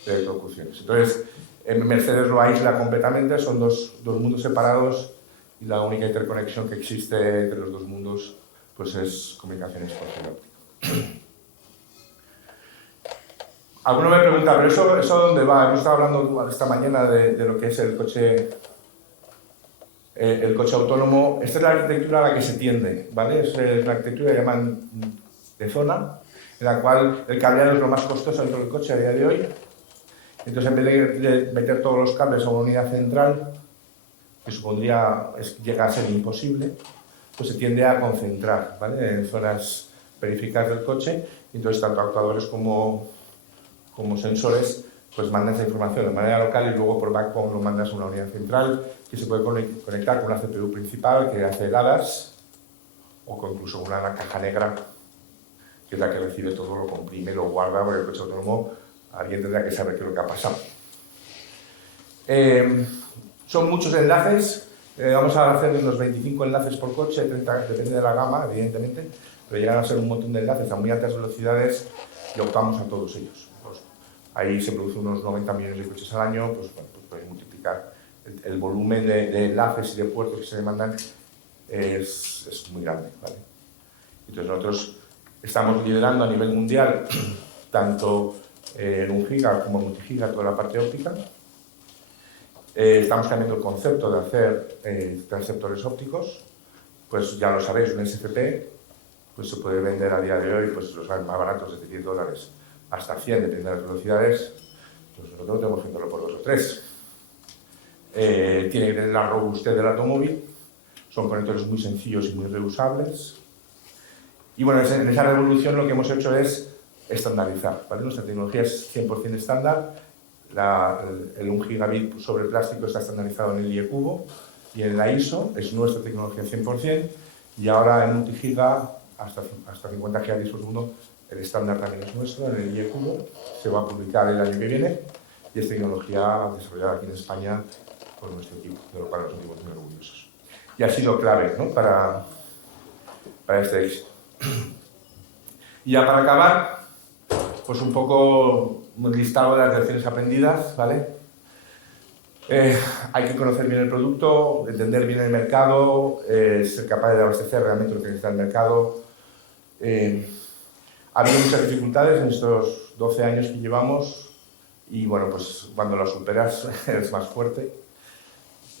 electrocuciones. Entonces, en Mercedes lo aísla completamente, son dos mundos separados, y la única interconexión que existe entre los dos mundos pues es comunicaciones por fibra óptica. Alguno me pregunta, ¿pero eso dónde va? Hemos estado hablando esta mañana de lo que es el coche autónomo. Esta es la arquitectura a la que se tiende, ¿vale? Es la arquitectura que llaman de zona, en la cual el cableado es lo más costoso dentro del coche a día de hoy. Entonces, en vez de meter todos los cables a una unidad central, que llega a ser imposible, pues se tiende a concentrar, ¿vale?, en zonas periféricas del coche. Entonces, tanto actuadores como sensores pues mandan esa información de manera local, y luego por backbone lo mandas a una unidad central que se puede conectar con una CPU principal que hace heladas, o incluso una caja negra, que es la que recibe todo, lo comprime, lo guarda, porque el coche autónomo alguien tendrá que saber qué es lo que ha pasado. Son muchos enlaces, vamos a hacer unos 25 enlaces por coche, 30, depende de la gama, evidentemente, pero llegan a ser un montón de enlaces a muy altas velocidades y optamos a todos ellos. Pues, ahí se producen unos 90 millones de coches al año, pues, bueno, pues podéis multiplicar el volumen de enlaces y de puertos que se demandan es muy grande, ¿vale? Entonces nosotros estamos liderando a nivel mundial tanto en 1 giga como en multigiga toda la parte óptica. Estamos cambiando el concepto de hacer transceptores ópticos, pues ya lo sabéis, un SFP pues se puede vender a día de hoy, pues los más baratos desde $10 hasta 100, depende de las velocidades, pues nosotros tenemos que venderlo por 2 o 3. Tiene que tener la robustez del automóvil, son conectores muy sencillos y muy reusables. Y bueno, en esa revolución lo que hemos hecho es estandarizar, ¿vale? Nuestra tecnología es 100% estándar, el 1 gigabit sobre plástico está estandarizado en el IEcubo y en la ISO, es nuestra tecnología 100%, y ahora en multigiga hasta 50 gigabits por segundo el estándar también es nuestro, en el IEcubo, se va a publicar el año que viene y es tecnología desarrollada aquí en España por nuestro equipo, de lo cual nos sentimos muy orgullosos. Y ha sido clave, ¿no?, para este éxito. Y ya para acabar, pues un poco un listado de las lecciones aprendidas, ¿vale? Hay que conocer bien el producto, entender bien el mercado, ser capaz de abastecer realmente lo que necesita el mercado. Ha habido muchas dificultades en estos 12 años que llevamos y bueno, pues cuando lo superas eres más fuerte.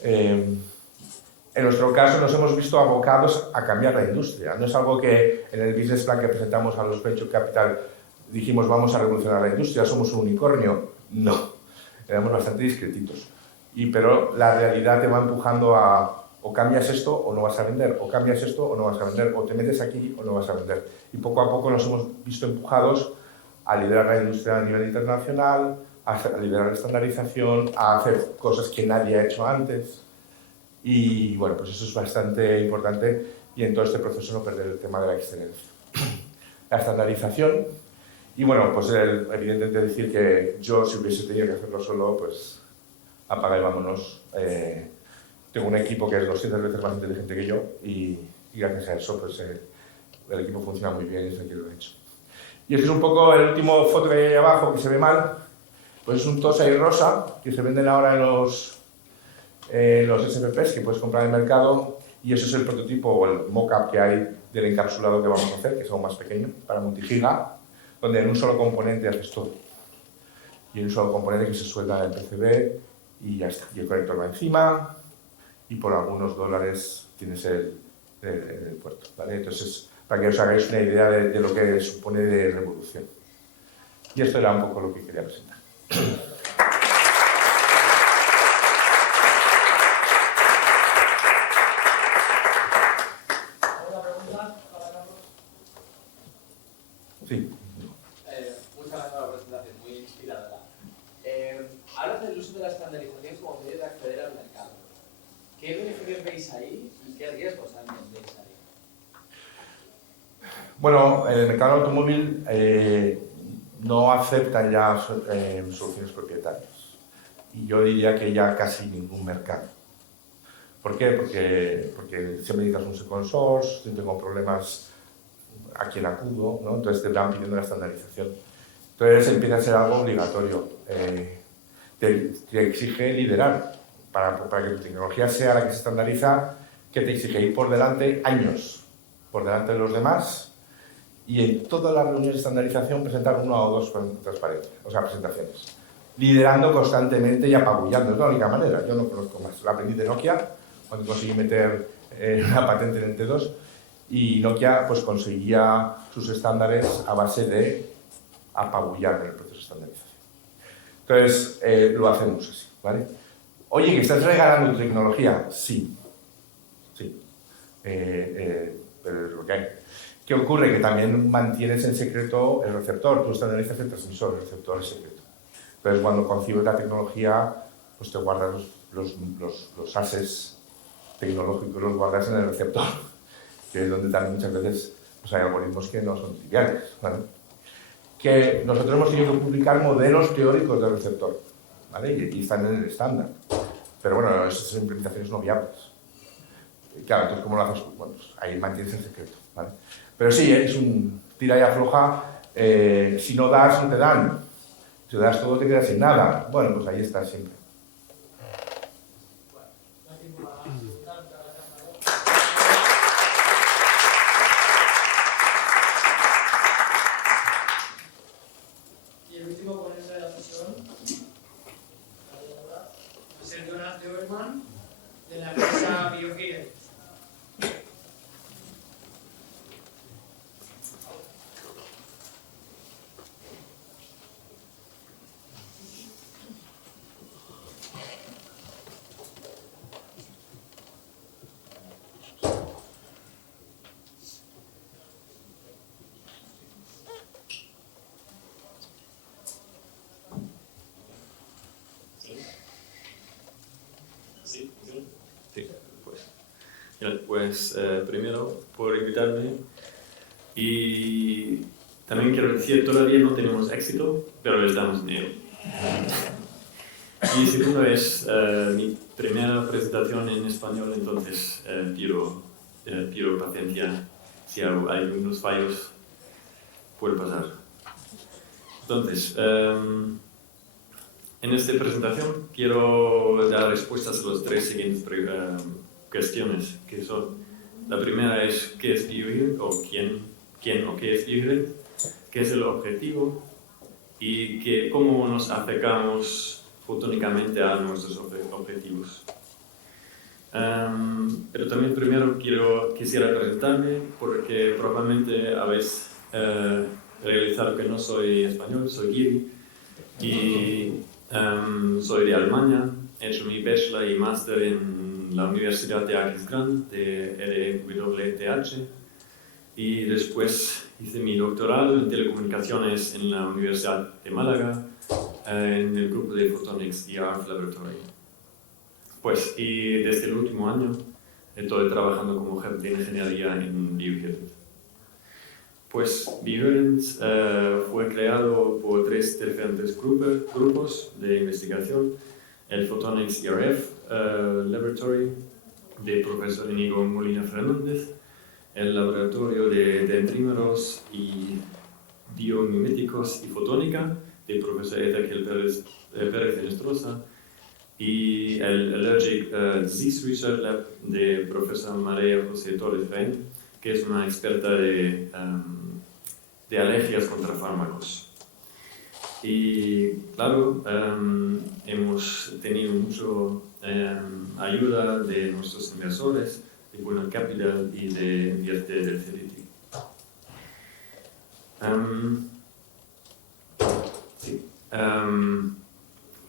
En nuestro caso nos hemos visto abocados a cambiar la industria. No es algo que en el business plan que presentamos a los Venture Capital dijimos vamos a revolucionar la industria, somos un unicornio. No, éramos bastante discretitos. Pero la realidad te va empujando a o cambias esto o no vas a vender, o cambias esto o no vas a vender, o te metes aquí o no vas a vender. Y poco a poco nos hemos visto empujados a liderar la industria a nivel internacional, a liderar la estandarización, a hacer cosas que nadie ha hecho antes. Y bueno, pues eso es bastante importante y en todo este proceso no perder el tema de la excelencia. La estandarización, y bueno, pues evidentemente decir que yo si hubiese tenido que hacerlo solo, pues apaga y vámonos. Tengo un equipo que es 200 veces más inteligente que yo y gracias a eso pues el equipo funciona muy bien y es el que lo he hecho. Y este es un poco el último foto que hay ahí abajo que se ve mal, pues es un Tosai rosa que se venden ahora en los SFPs que puedes comprar en el mercado y eso es el prototipo o el mock-up que hay del encapsulado que vamos a hacer, que es aún más pequeño, para multigiga, donde en un solo componente haces todo. Y en un solo componente que se suelda en el PCB y ya está. Y el conector va encima y por algunos dólares tienes el puerto, ¿vale? Entonces, para que os hagáis una idea de lo que supone de revolución. Y esto era un poco lo que quería presentar. Sí. Muchas gracias por la presentación, muy inspiradora. Hablas del uso de la estandarización como medio de acceder al mercado. ¿Qué beneficios veis ahí y qué riesgos también veis ahí? Bueno, el mercado automóvil no acepta ya soluciones propietarias. Y yo diría que ya casi ningún mercado. ¿Por qué? Porque siempre necesitas un second source, siempre tengo problemas a quien acudo, ¿no? Entonces te van pidiendo la estandarización. Entonces empieza a ser algo obligatorio. Te exige liderar. Para que tu tecnología sea la que se estandariza, que te exige ir por delante años, por delante de los demás, y en todas las reuniones de estandarización presentar 1 o 2 presentaciones. Liderando constantemente y apabullando, es la única manera. Yo no conozco más. La aprendí de Nokia, cuando conseguí meter una patente en el T2, y Nokia pues conseguía sus estándares a base de apabullar en el proceso de estandarización. Entonces, lo hacemos así, ¿vale? Oye, ¿que estás regalando tu tecnología? Sí. Sí. Pero es lo que hay. ¿Qué ocurre? Que también mantienes en secreto el receptor. Tú estandarizas el transmisor, el receptor es secreto. Entonces, cuando concibes la tecnología, pues te guardas los assets tecnológicos, los guardas en el receptor, que es donde también muchas veces pues, hay algoritmos que no son triviales, ¿vale? Que nosotros hemos tenido que publicar modelos teóricos del receptor, ¿vale? Y están en el estándar. Pero bueno, esas son implementaciones no viables. Claro, entonces, ¿cómo lo haces? Bueno, pues ahí mantienes el secreto, ¿vale? Pero sí, es un tira y afloja. Si no das, no te dan. Si das todo, te quedas sin nada. Bueno, pues ahí está siempre. Y el último ponente de la sesión es el Jonas Doberman de la empresa BioGear. Sí, pues primero por invitarme y también quiero decir, todavía no tenemos éxito, pero estamos en ello. Y segundo es mi primera presentación en español, entonces pido paciencia. Si hay algunos fallos, puede pasar. Entonces, en esta presentación quiero dar respuestas a las tres siguientes cuestiones, que son: la primera es ¿qué es BioGear? O quién o qué es BioGear, qué es el objetivo y cómo nos acercamos fotónicamente a nuestros objetivos. Pero también primero quisiera presentarme, porque probablemente habéis realizado que no soy español, soy guiri y soy de Alemania. He hecho mi bachelor y máster en la Universidad de Aquisgrán, de RWTH, y después hice mi doctorado en telecomunicaciones en la Universidad de Málaga, en el grupo de Photonics y ARF Laboratory. Pues, y desde el último año estoy trabajando como jefe de ingeniería en BioGear. Pues BioGear fue creado por tres diferentes grupos de investigación: el Photonics y ARF Laboratory de profesor Íñigo Molina Fernández, el laboratorio de dendrímeros y biomiméticos y fotónica de profesor Ezequiel Pérez Enestrosa, y el Allergic Disease Research Lab de profesor María José Torres Bain, que es una experta de alergias contra fármacos. Y claro, hemos tenido mucha ayuda de nuestros inversores, de Buena Capital y de Invierte del CDT.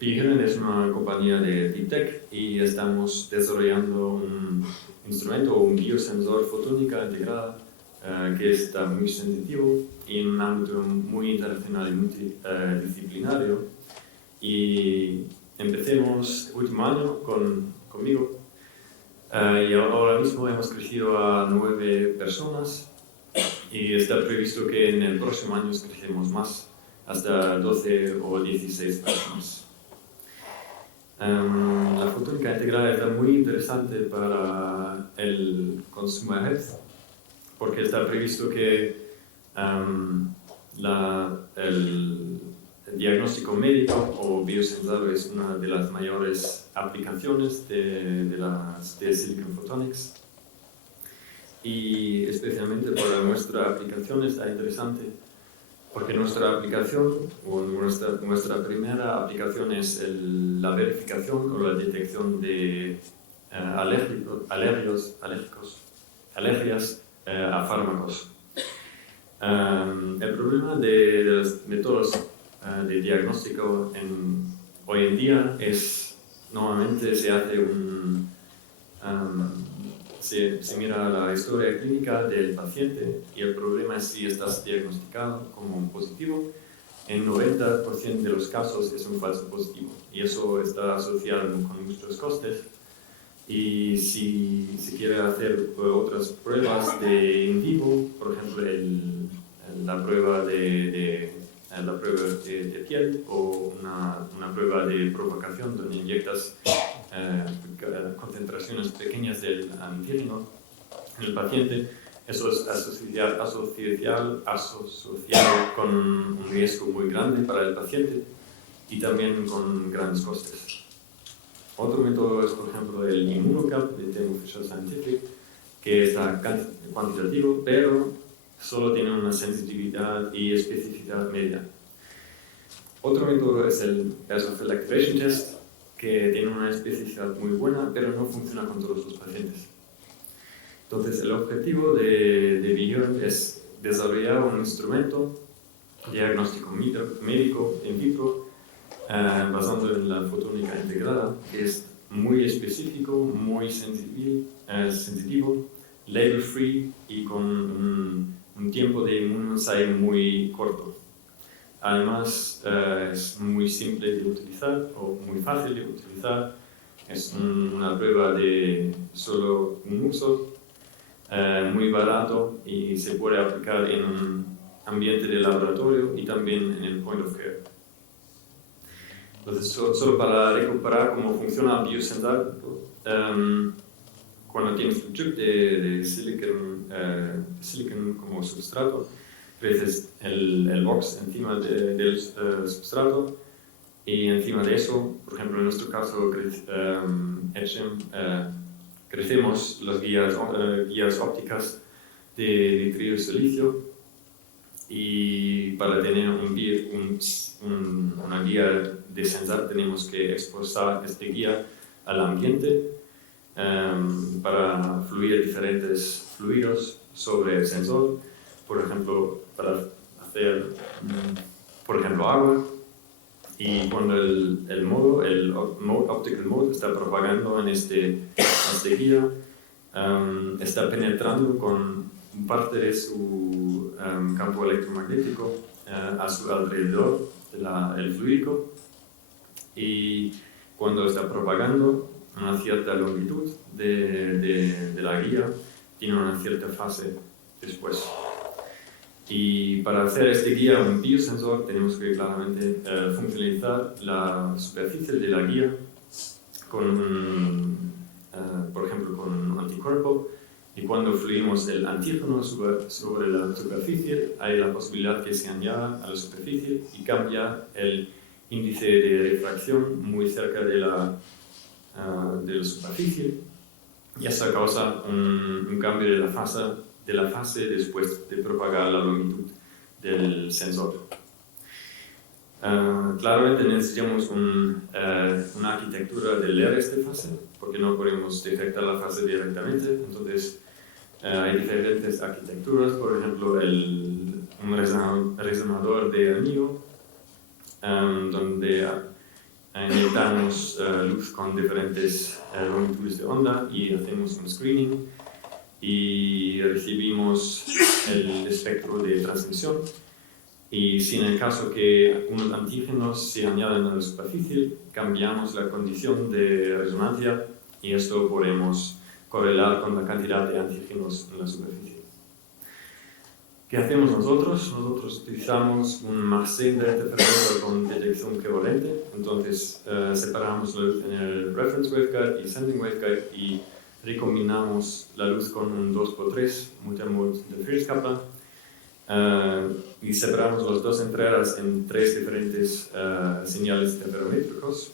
BioGear es una compañía de Deep Tech y estamos desarrollando un instrumento o un biosensor fotónica integrada que está muy sensitivo y en un ámbito muy internacional y multidisciplinario. Y empecemos el último año conmigo y ahora mismo hemos crecido a 9 personas y está previsto que en el próximo año crecemos más, hasta 12 o 16 personas. La fotónica integrada está muy interesante para el consumer health, porque está previsto que el diagnóstico médico o biosensor es una de las mayores aplicaciones de Silicon Photonics, y especialmente para nuestra aplicación está interesante porque nuestra aplicación, o nuestra primera aplicación es la verificación o la detección de alergias a fármacos. El problema de los métodos de diagnóstico hoy en día es, normalmente se hace se mira la historia clínica del paciente y el problema es si estás diagnosticado como un positivo. En 90% de los casos es un falso positivo y eso está asociado con muchos costes. Y si se quiere hacer otras pruebas de in vivo, por ejemplo la prueba de la prueba de piel o una prueba de provocación donde inyectas concentraciones pequeñas del antígeno en el paciente. Eso es asociado con un riesgo muy grande para el paciente y también con grandes costes. Otro método es, por ejemplo, el Immunocap de Thermo Fisher Scientific, que es cuantitativo, pero solo tiene una sensitividad y especificidad media. Otro método es el Basophil Activation Test, que tiene una especificidad muy buena, pero no funciona con todos los pacientes. Entonces, el objetivo de Beyond es desarrollar un instrumento diagnóstico médico in vitro basado en la fotónica integrada, que es muy específico, muy sensitivo, label free y con un tiempo de inmunoensayo muy corto. Además, es muy simple de utilizar o muy fácil de utilizar. Es una prueba de solo un uso, muy barato y se puede aplicar en un ambiente de laboratorio y también en el point of care. Entonces, solo para recuperar cómo funciona Biosensor, cuando tienes un chip de silicon como substrato, creces el box encima del substrato y encima de eso, por ejemplo, en nuestro caso, crecemos las guías ópticas de triosilicio, y para tener una guía de sensor tenemos que exposar esta guía al ambiente para fluir diferentes fluidos sobre el sensor, por ejemplo, para hacer, por ejemplo, agua. Y cuando el optical mode está propagando en esta guía, está penetrando con parte de su campo electromagnético a su alrededor, el fluidico, y cuando está propagando una cierta longitud de la guía, tiene una cierta fase después. Y para hacer este guía un biosensor tenemos que claramente funcionalizar la superficie de la guía con, por ejemplo, con un anticuerpo, y cuando fluimos el antígeno sobre la superficie hay la posibilidad que se añada a la superficie y cambia el índice de refracción muy cerca de la superficie, y eso causa un cambio de la fase después de propagar la longitud del sensor. Claramente necesitamos una arquitectura de leer esta fase, porque no podemos detectar la fase directamente. Entonces hay diferentes arquitecturas, por ejemplo un resonador de anillo, donde inyectamos luz con diferentes longitudes de onda y hacemos un screening y recibimos el espectro de transmisión, y si en el caso que unos antígenos se añaden a la superficie, cambiamos la condición de resonancia y esto podemos correlar con la cantidad de antígenos en la superficie. ¿Qué hacemos nosotros? Nosotros utilizamos un Marsen de interferómetro con detección equivalente. Entonces separamos la luz en el reference waveguide y sending waveguide y recombinamos la luz con un 2x3 multimode interference coupler, y separamos las dos entradas en tres diferentes señales interferométricos,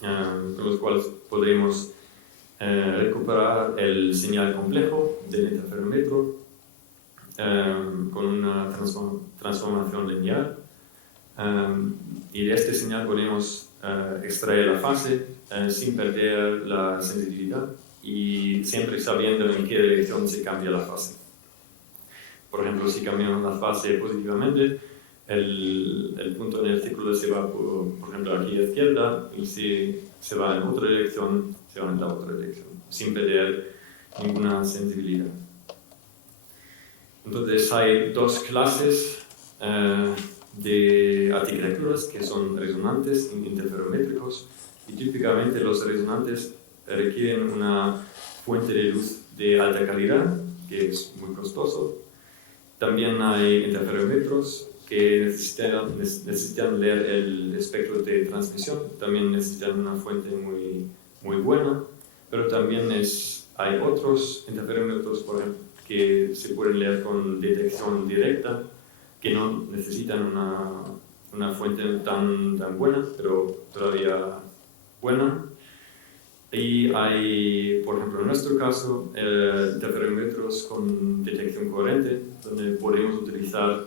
con los cuales podemos recuperar el señal complejo del interferómetro con una transformación lineal, y de este señal podemos extraer la fase sin perder la sensibilidad y siempre sabiendo en qué dirección se cambia la fase. Por ejemplo, si cambiamos la fase positivamente, el punto en el círculo se va, por ejemplo, aquí a la izquierda, y si se va en otra dirección, se va en la otra dirección, sin perder ninguna sensibilidad. Entonces hay dos clases de arquitecturas que son resonantes e interferométricos, y típicamente los resonantes requieren una fuente de luz de alta calidad, que es muy costoso. También hay interferómetros que necesitan leer el espectro de transmisión, también necesitan una fuente muy buena, pero también hay otros interferómetros, por ejemplo, que se pueden leer con detección directa, que no necesitan una fuente tan buena, pero todavía buena. Y hay, por ejemplo, en nuestro caso, interferómetros con detección coherente, donde podemos utilizar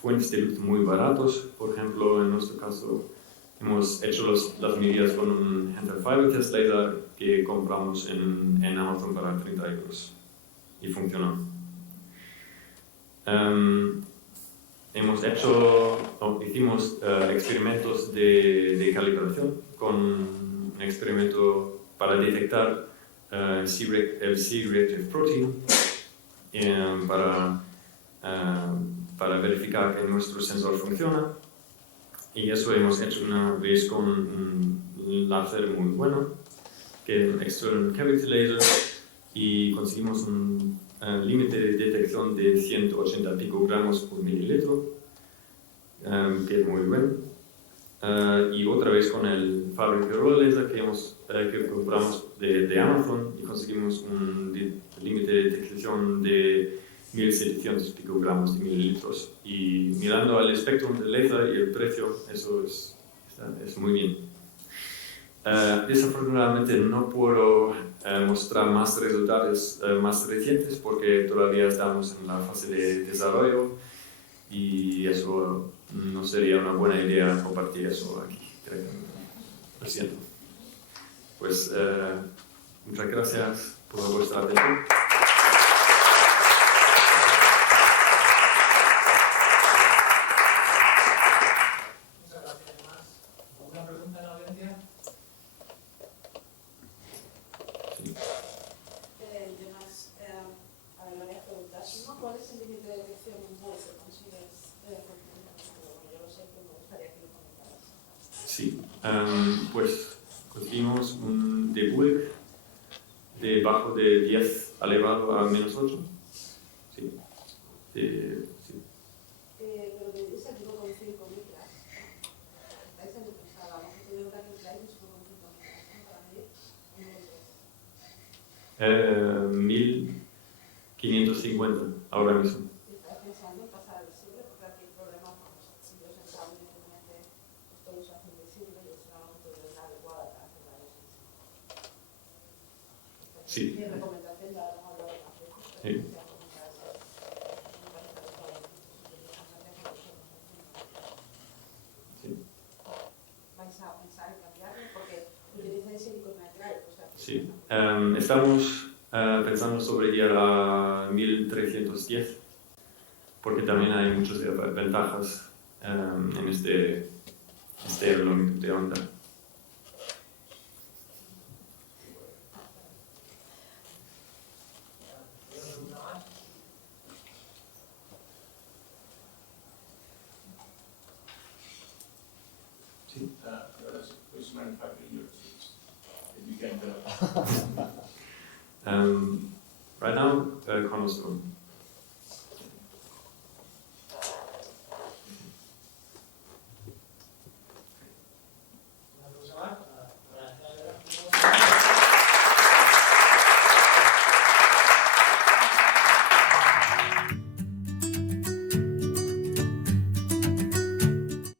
fuentes de luz muy baratos. Por ejemplo, en nuestro caso, hemos hecho las medidas con un Hunter Fiber Test Laser que compramos en Amazon para 30 € y funcionó. Hicimos experimentos de calibración con un experimento para detectar el C-reactive protein para verificar que nuestro sensor funciona, y eso hemos hecho una vez con un láser muy bueno, que es un external cavity laser, y conseguimos un límite de detección de 180 picogramos por mililitro, que es muy bueno. Y otra vez con el Fabric Laser que compramos de Amazon, y conseguimos un límite de detección de 1700 picogramos de mililitros. Y mirando al espectro del láser y el precio, eso es muy bien. Desafortunadamente no puedo mostrar más resultados más recientes porque todavía estamos en la fase de desarrollo, y eso no sería una buena idea compartir eso aquí. Lo siento. Pues muchas gracias por vuestra atención. Muchas gracias. ¿Alguna pregunta en la audiencia? Yo más, a ver, me voy a preguntar, ¿cuál es el límite de detección en web que consigues funcionar? Yo lo sé, pero me gustaría que lo comentaras. Sí, pues conseguimos un debug debajo de 10 elevado a menos 8. Sí. Sí. Pero me dices 1,5 micras. Estáis en el pasado, vamos a tener un rango de 1,5 micras, ¿no? Para medir 1550 ahora mismo. ¿Estás pensando en pasar al visible? Porque aquí el problema con los archivos entrados directamente, pues todo se hace invisible y es una metodología adecuada para hacer la visible. Sí. Mi recomendación, ya lo hemos hablado más veces, Sí. pero ya comentarse. Sí. ¿Vais a pensar en cambiarlo? Porque utilizáis Silicon Night Drive, o sea, Sí. Estamos pensando sobre ir a 1310, porque también hay muchas ventajas en este longitud de onda. Sí. Which manufacturer yours is? If you can tell. Right now, Cornerstone.